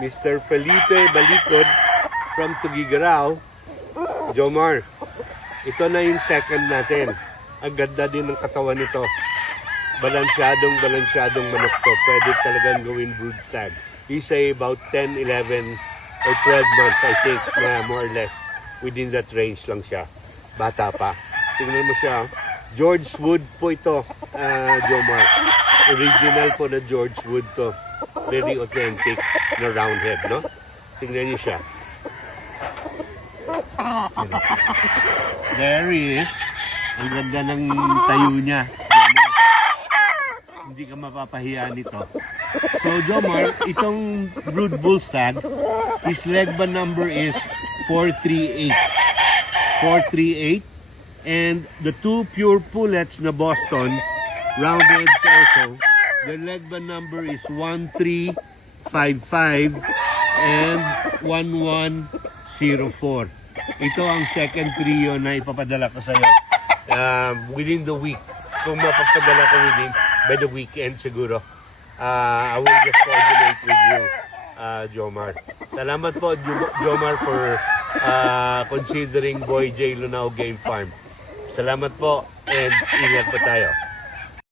Mr. Felipe Balicod from Tuguegarao. Jomar, ito na yung second natin. Ang ganda din ng katawan nito. Balansyadong manok to. Pwede talagang gawin brood stag. He say about 10, 11, or 12 months, I think, na more or less. Within that range lang siya. Bata pa. Tingnan mo siya. George Wood po ito, Jomar. Original po na George Wood to. Very authentic na round head, no? Tingnan niyo siya. There he is. Ang ganda ng tayo niya. Jomar. Hindi ka mapapahiya nito. So, Jomar, itong brood bull stag, his leg band number is 438. 438. And the two pure pullets na Boston, roundheads also, the leg band number is 1355 and 1104. Ito ang second trio na ipapadala ko sa iyo within the week. Kung mapapadala ko by the weekend siguro, I will just coordinate with you, Jomar. Salamat po, Jomar, for considering Boy J. Lunao Game Farm. Salamat po and ingat po tayo.